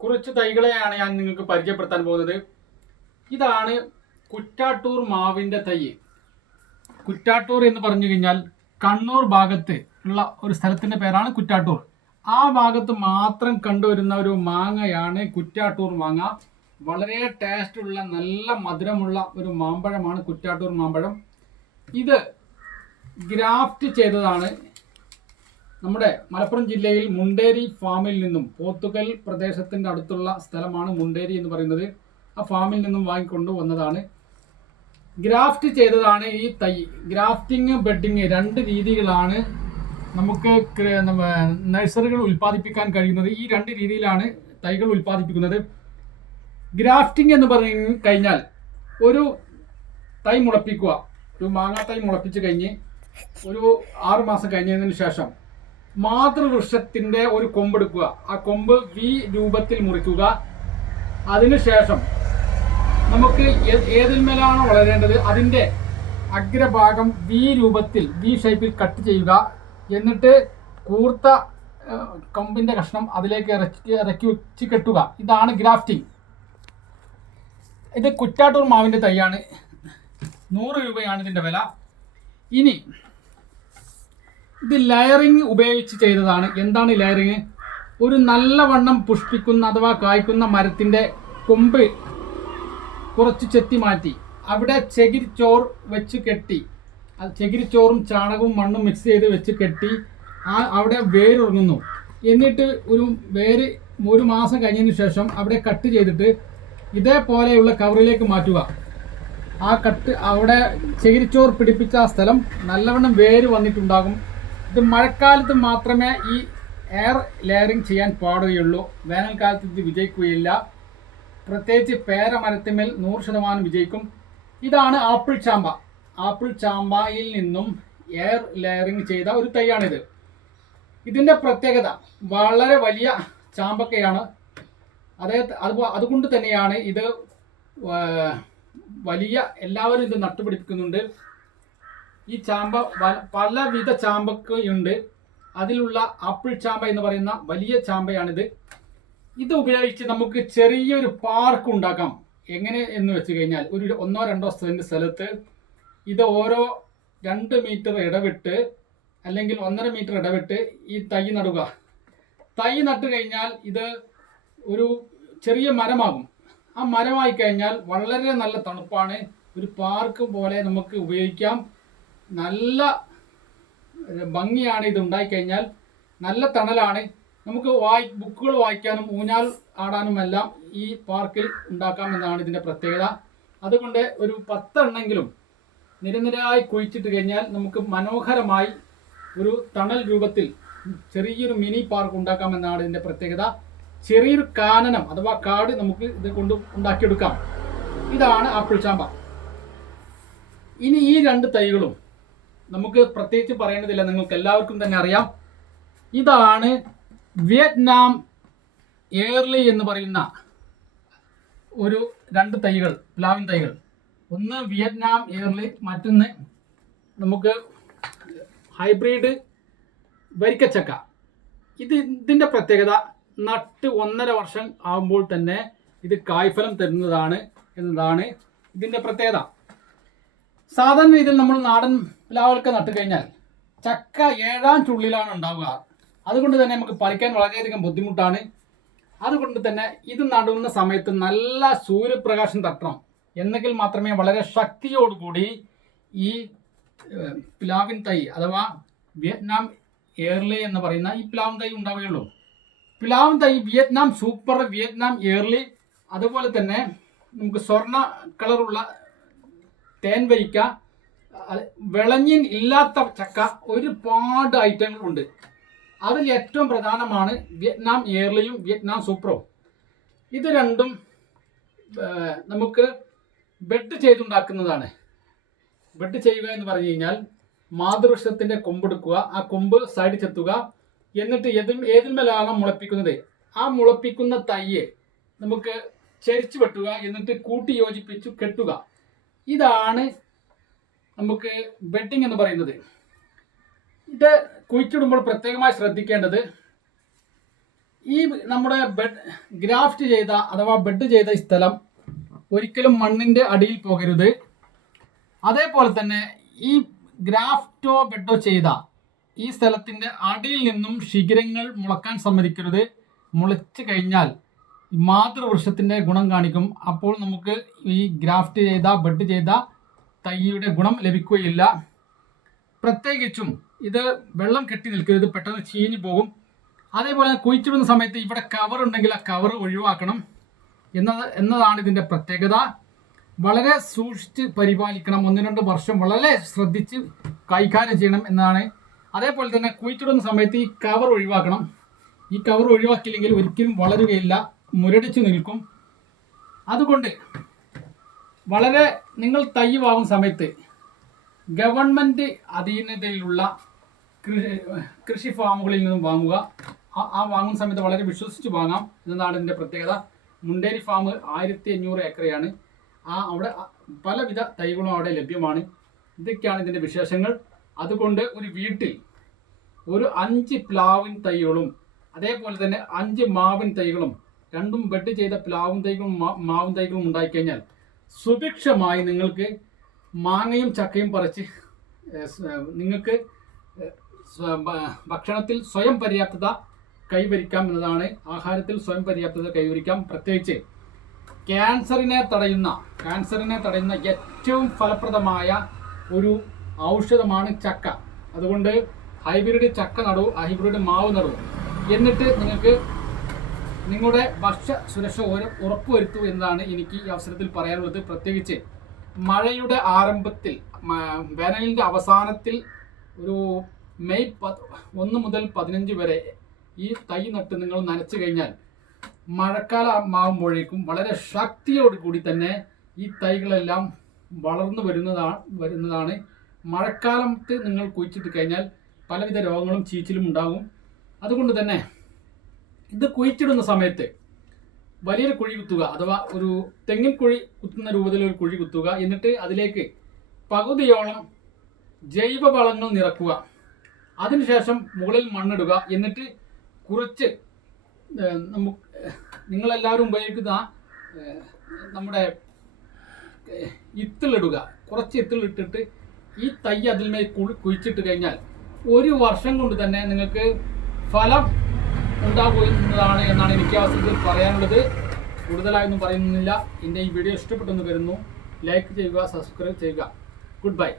കുറച്ച് തൈകളെയാണ് ഞാൻ നിങ്ങൾക്ക് പരിചയപ്പെടുത്താൻ പോകുന്നത്. ഇതാണ് കുറ്റാട്ടൂർ മാവിൻ്റെ തൈ. കുറ്റാട്ടൂർ എന്ന് പറഞ്ഞു കഴിഞ്ഞാൽ കണ്ണൂർ ഭാഗത്ത് ഉള്ള ഒരു സ്ഥലത്തിൻ്റെ പേരാണ് കുറ്റാട്ടൂർ. ആ ഭാഗത്ത് മാത്രം കണ്ടുവരുന്ന ഒരു മാങ്ങയാണ് കുറ്റാട്ടൂർ മാങ്ങ. വളരെ ടേസ്റ്റുള്ള നല്ല മധുരമുള്ള ഒരു മാമ്പഴമാണ് കുറ്റാട്ടൂർ മാമ്പഴം. ഇത് ഗ്രാഫ്റ്റ് ചെയ്തതാണ്. നമ്മുടെ മലപ്പുറം ജില്ലയിൽ മുണ്ടേരി ഫാമിൽ നിന്നും, പോത്തുകൽ പ്രദേശത്തിൻ്റെ അടുത്തുള്ള സ്ഥലമാണ് മുണ്ടേരി എന്ന് പറയുന്നത്. ആ ഫാമിൽ നിന്നും വാങ്ങിക്കൊണ്ടു വന്നതാണ്. ഗ്രാഫ്റ്റ് ചെയ്തതാണ് ഈ തൈ. ഗ്രാഫ്റ്റിംഗ് ബെഡിങ് രണ്ട് രീതികളാണ് നമുക്ക് നഴ്സറികൾ ഉൽപ്പാദിപ്പിക്കാൻ കഴിയുന്നത്. ഈ രണ്ട് രീതിയിലാണ് തൈകൾ ഉൽപ്പാദിപ്പിക്കുന്നത്. ഗ്രാഫ്റ്റിംഗ് എന്ന് പറഞ്ഞു കഴിഞ്ഞാൽ ഒരു തൈ മുളപ്പിക്കുക. ഒരു മാങ്ങാ തൈ മുളപ്പിച്ച് കഴിഞ്ഞ് ഒരു 6 മാസം കഴിഞ്ഞതിന് ശേഷം മാതൃവൃക്ഷത്തിൻ്റെ ഒരു കൊമ്പെടുക്കുക. ആ കൊമ്പ് വി രൂപത്തിൽ മുറിക്കുക. അതിനുശേഷം നമുക്ക് ഏതിന്മേലാണോ വളരേണ്ടത് അതിൻ്റെ അഗ്രഭാഗം വി രൂപത്തിൽ, വി ഷേപ്പിൽ കട്ട് ചെയ്യുക. എന്നിട്ട് കൂർത്ത കൊമ്പിൻ്റെ കഷ്ണം അതിലേക്ക് ഇറക്കി വെച്ച് കെട്ടുക. ഇതാണ് ഗ്രാഫ്റ്റിംഗ്. ഇത് കുറ്റാട്ടൂർ മാവിൻ്റെ തൈയാണ്. 100 രൂപയാണ് ഇതിൻ്റെ വില. ഇനി ഇത് ലെയറിങ് ഉപയോഗിച്ച് ചെയ്തതാണ്. എന്താണ് ലെയറിങ്? ഒരു നല്ലവണ്ണം പുഷ്പിക്കുന്ന അഥവാ കായ്ക്കുന്ന മരത്തിൻ്റെ കൊമ്പ് കുറച്ച് ചെത്തി മാറ്റി അവിടെ ചകിരിച്ചോർ വെച്ച് കെട്ടി, ചകിരിച്ചോറും ചാണകവും മണ്ണും മിക്സ് ചെയ്ത് വെച്ച് കെട്ടി അവിടെ വേരുറങ്ങുന്നു. എന്നിട്ട് വേര് 1 മാസം കഴിഞ്ഞതിന് ശേഷം അവിടെ കട്ട് ചെയ്തിട്ട് ഇതേപോലെയുള്ള കവറിലേക്ക് മാറ്റുക. ആ കട്ട് അവിടെ ചകിരിച്ചോർ പിടിപ്പിച്ച ആ സ്ഥലം നല്ലവണ്ണം വേര് വന്നിട്ടുണ്ടാകും. ഇത് മഴക്കാലത്ത് മാത്രമേ ഈ എയർ ലെയറിങ് ചെയ്യാൻ പാടുകയുള്ളൂ. വേനൽക്കാലത്ത് ഇത് വിജയിക്കുകയില്ല. പ്രത്യേകിച്ച് പേരമരത്തിന്മേൽ 100% വിജയിക്കും. ഇതാണ് ആപ്പിൾ ചാമ്പ. ആപ്പിൾ ചാമ്പയിൽ നിന്നും എയർ ലെയറിങ് ചെയ്ത ഒരു തൈയാണിത്. ഇതിൻ്റെ പ്രത്യേകത വളരെ വലിയ ചാമ്പക്കയാണ്. അതുകൊണ്ട് തന്നെയാണ് ഇത് വലിയ, എല്ലാവരും ഇത് നട്ടുപിടിപ്പിക്കുന്നുണ്ട്. ഈ ചാമ്പ പലവിധ ചാമ്പക്കയുണ്ട്. അതിലുള്ള ആപ്പിൾ ചാമ്പ എന്ന് പറയുന്ന വലിയ ചാമ്പയാണിത്. ഇത് ഉപയോഗിച്ച് നമുക്ക് ചെറിയൊരു പാർക്ക് ഉണ്ടാക്കാം. എങ്ങനെ എന്ന് വെച്ച് കഴിഞ്ഞാൽ ഒരു 1-2 സെൻറ്റ് സ്ഥലത്ത് ഇത് ഓരോ 2 മീറ്റർ ഇടവിട്ട് അല്ലെങ്കിൽ 1.5 മീറ്റർ ഇടവിട്ട് ഈ തൈ നടുക. തൈ നട്ട് കഴിഞ്ഞാൽ ഇത് ഒരു ചെറിയ മരമാകും. ആ മരമായി കഴിഞ്ഞാൽ വളരെ നല്ല തണുപ്പാണ്. ഒരു പാർക്ക് പോലെ നമുക്ക് ഉപയോഗിക്കാം. നല്ല ഭംഗിയാണ്. ഇത് ഉണ്ടായിക്കഴിഞ്ഞാൽ നല്ല തണലാണ്. നമുക്ക് ബുക്കുകൾ വായിക്കാനും ഊഞ്ഞാൽ ആടാനുമെല്ലാം ഈ പാർക്കിൽ ഉണ്ടാക്കാമെന്നാണ് ഇതിൻ്റെ പ്രത്യേകത. അതുകൊണ്ട് ഒരു 10 എണ്ണെങ്കിലും നിരനിരയായി കുഴിച്ചിട്ട് കഴിഞ്ഞാൽ നമുക്ക് മനോഹരമായി ഒരു തണൽ രൂപത്തിൽ ചെറിയൊരു മിനി പാർക്ക് ഉണ്ടാക്കാമെന്നാണ് ഇതിൻ്റെ പ്രത്യേകത. ചെറിയൊരു കാനനം അഥവാ കാട് നമുക്ക് ഇത് കൊണ്ട് ഉണ്ടാക്കിയെടുക്കാം. ഇതാണ് ആപ്പിൾ ചാമ്പ. ഇനി ഈ 2 തൈകളും നമുക്ക് പ്രത്യേകിച്ച് പറയേണ്ടതില്ല, നിങ്ങൾക്ക് എല്ലാവർക്കും തന്നെ അറിയാം. ഇതാണ് വിയറ്റ്നാം എയർലി എന്ന് പറയുന്ന ഒരു 2 തൈകൾ, പ്ലാവിൻ തൈകൾ. ഒന്ന് വിയറ്റ്നാം എയർലി, മറ്റൊന്ന് നമുക്ക് ഹൈബ്രിഡ് വരിക്കച്ചക്ക. ഇതിൻ്റെ പ്രത്യേകത നട്ട് 1.5 വർഷം ആകുമ്പോൾ തന്നെ ഇത് കായ്ഫലം തരുന്നതാണ് എന്നതാണ് ഇതിൻ്റെ പ്രത്യേകത. സാധാരണ രീതിയിൽ നമ്മൾ നാടൻ പ്ലാവുകൾക്ക് നട്ട് കഴിഞ്ഞാൽ ചക്ക 7ാം ചുള്ളിലാണ് ഉണ്ടാവുക. അതുകൊണ്ട് തന്നെ നമുക്ക് പറിക്കാൻ വളരെയധികം ബുദ്ധിമുട്ടാണ്. അതുകൊണ്ട് തന്നെ ഇത് നടുന്ന സമയത്ത് നല്ല സൂര്യപ്രകാശം തട്ടണം. എന്നെങ്കിൽ മാത്രമേ വളരെ ശക്തിയോടുകൂടി ഈ പ്ലാവിൻ തൈ അഥവാ വിയറ്റ്നാം എയർലി എന്ന് പറയുന്ന ഈ പ്ലാവിൻ തൈ ഉണ്ടാവുകയുള്ളൂ. പ്ലാവിൻ തൈ വിയറ്റ്നാം സൂപ്പർ, വിയറ്റ്നാം എയർലി, അതുപോലെ തന്നെ നമുക്ക് സ്വർണ്ണ കളറുള്ള തേൻ വരിക്ക, വിളഞ്ഞിൻ ഇല്ലാത്ത ചക്ക, ഒരുപാട് ഐറ്റങ്ങളുണ്ട്. അതിൽ ഏറ്റവും പ്രധാനമാണ് വിയറ്റ്നാം എയർലിയും വിയറ്റ്നാം സൂപ്പറും. ഇത് രണ്ടും നമുക്ക് ബെഡ് ചെയ്തുണ്ടാക്കുന്നതാണ്. ബെഡ് ചെയ്യുക എന്ന് പറഞ്ഞു കഴിഞ്ഞാൽ മാതൃവൃക്ഷത്തിൻ്റെ കൊമ്പെടുക്കുക, ആ കൊമ്പ് സൈഡ് ചെത്തുക. എന്നിട്ട് ഏതിന്മേലാണോ മുളപ്പിക്കുന്നത് ആ മുളപ്പിക്കുന്ന തൈയെ നമുക്ക് ചരിച്ചു വെട്ടുക. എന്നിട്ട് കൂട്ടി യോജിപ്പിച്ചു കെട്ടുക. ഇതാണ് നമുക്ക് ബെഡിങ് എന്ന് പറയുന്നത്. ഇത് കുഴിച്ചിടുമ്പോൾ പ്രത്യേകമായി ശ്രദ്ധിക്കേണ്ടത്, ഈ നമ്മുടെ ഗ്രാഫ്റ്റ് ചെയ്ത അഥവാ ബെഡ് ചെയ്ത സ്ഥലം ഒരിക്കലും മണ്ണിൻ്റെ അടിയിൽ പോകരുത്. അതേപോലെ തന്നെ ഈ ഗ്രാഫ്റ്റോ ബെഡോ ചെയ്ത ഈ സ്ഥലത്തിൻ്റെ അടിയിൽ നിന്നും ശിഖരങ്ങൾ മുളക്കാൻ സമ്മതിക്കരുത്. മുളച്ച് കഴിഞ്ഞാൽ മാതൃവൃക്ഷത്തിൻ്റെ ഗുണം കാണിക്കും. അപ്പോൾ നമുക്ക് ഈ ഗ്രാഫ്റ്റ് ചെയ്ത ബെഡ് ചെയ്ത തൈയുടെ ഗുണം ലഭിക്കുകയില്ല. പ്രത്യേകിച്ചും ഇത് വെള്ളം കെട്ടി നിൽക്കരുത്, പെട്ടെന്ന് ചീഞ്ഞു പോകും. അതേപോലെ കുഴിച്ചിടുന്ന സമയത്ത് ഇവിടെ കവർ ഉണ്ടെങ്കിൽ ആ കവർ ഒഴിവാക്കണം എന്നതാണ് ഇതിൻ്റെ പ്രത്യേകത. വളരെ സൂക്ഷിച്ച് പരിപാലിക്കണം. 1-2 വർഷം വളരെ ശ്രദ്ധിച്ച് കൈകാര്യം ചെയ്യണം എന്നതാണ്. അതേപോലെ തന്നെ കുഴിച്ചിടുന്ന സമയത്ത് ഈ കവർ ഒഴിവാക്കണം. ഈ കവർ ഒഴിവാക്കിയില്ലെങ്കിൽ ഒരിക്കലും വളരുകയില്ല, മുരടിച്ചു നിൽക്കും. അതുകൊണ്ട് വളരെ നിങ്ങൾ തൈ വാങ്ങുന്ന സമയത്ത് ഗവൺമെൻറ് അധീനതയിലുള്ള കൃഷി ഫാമുകളിൽ നിന്നും വാങ്ങുക. ആ വാങ്ങുന്ന സമയത്ത് വളരെ വിശ്വസിച്ച് വാങ്ങാം എന്നതാണ് ഇതിൻ്റെ പ്രത്യേകത. മുണ്ടേരി ഫാം 1500 ഏക്കറയാണ്. അവിടെ പലവിധ തൈകളും അവിടെ ലഭ്യമാണ്. ഇതൊക്കെയാണ് ഇതിൻ്റെ വിശേഷങ്ങൾ. അതുകൊണ്ട് ഒരു വീട്ടിൽ ഒരു 5 പ്ലാവിൻ തൈകളും അതേപോലെ തന്നെ 5 മാവിൻ തൈകളും, രണ്ടും ബെഡ് ചെയ്ത പ്ലാവും തൈകളും മാവും തൈകളും ഉണ്ടായിക്കഴിഞ്ഞാൽ സുഭിക്ഷമായി നിങ്ങൾക്ക് മാങ്ങയും ചക്കയും പറിച്ച് നിങ്ങൾക്ക് ഭക്ഷണത്തിൽ സ്വയം പര്യാപ്തത കൈവരിക്കാം എന്നതാണ്. ആഹാരത്തിൽ സ്വയം പര്യാപ്തത കൈവരിക്കാം. പ്രത്യേകിച്ച് ക്യാൻസറിനെ തടയുന്ന ഏറ്റവും ഫലപ്രദമായ ഒരു ഔഷധമാണ് ചക്ക. അതുകൊണ്ട് ഹൈബ്രിഡ് ചക്ക നടൂ, ഹൈബ്രിഡ് മാവ് നടൂ. എന്നിട്ട് നിങ്ങൾക്ക് നിങ്ങളുടെ ഭക്ഷ്യ സുരക്ഷ ഉറപ്പുവരുത്തൂ എന്നതാണ് എനിക്ക് ഈ അവസരത്തിൽ പറയാനുള്ളത്. പ്രത്യേകിച്ച് മഴയുടെ ആരംഭത്തിൽ, വേനലിൻ്റെ അവസാനത്തിൽ ഒരു മെയ് 1 മുതൽ 15 വരെ ഈ തൈ നട്ട് നിങ്ങൾ നനച്ചു കഴിഞ്ഞാൽ മഴക്കാലമാകുമ്പോഴേക്കും വളരെ ശക്തിയോടുകൂടി തന്നെ ഈ തൈകളെല്ലാം വളർന്നു വരുന്നതാണ്. മഴക്കാലത്ത് നിങ്ങൾ കുഴിച്ചിട്ട് കഴിഞ്ഞാൽ പലവിധ രോഗങ്ങളും ചീച്ചിലും ഉണ്ടാകും. അതുകൊണ്ട് തന്നെ ഇത് കുഴിച്ചിടുന്ന സമയത്ത് വലിയൊരു കുഴി കുത്തുക, അഥവാ ഒരു തെങ്ങിൻ കുഴി കുത്തുന്ന രൂപത്തിൽ ഒരു കുഴി കുത്തുക. എന്നിട്ട് അതിലേക്ക് പകുതിയോളം ജൈവവളങ്ങൾ നിറക്കുക. അതിനുശേഷം മുകളിൽ മണ്ണിടുക. എന്നിട്ട് കുറച്ച് നിങ്ങളെല്ലാവരും ഉപയോഗിക്കുന്ന നമ്മുടെ ഇത്തിലിടുക. കുറച്ച് ഇത്തിലിട്ടിട്ട് ഈ തൈ അതിന്മേൽ കുഴിച്ചിട്ട് കഴിഞ്ഞാൽ 1 വർഷം കൊണ്ട് തന്നെ നിങ്ങൾക്ക് ഫലം ഉണ്ടാകുന്നതാണ് എന്നാണ് എനിക്ക് അവസരത്തിൽ പറയാനുള്ളത്. കൂടുതലായൊന്നും പറയുന്നില്ല. എൻ്റെ ഈ വീഡിയോ ഇഷ്ടപ്പെട്ടെന്ന് കരുതുന്നു. ലൈക്ക് ചെയ്യുക, സബ്സ്ക്രൈബ് ചെയ്യുക. Good bye.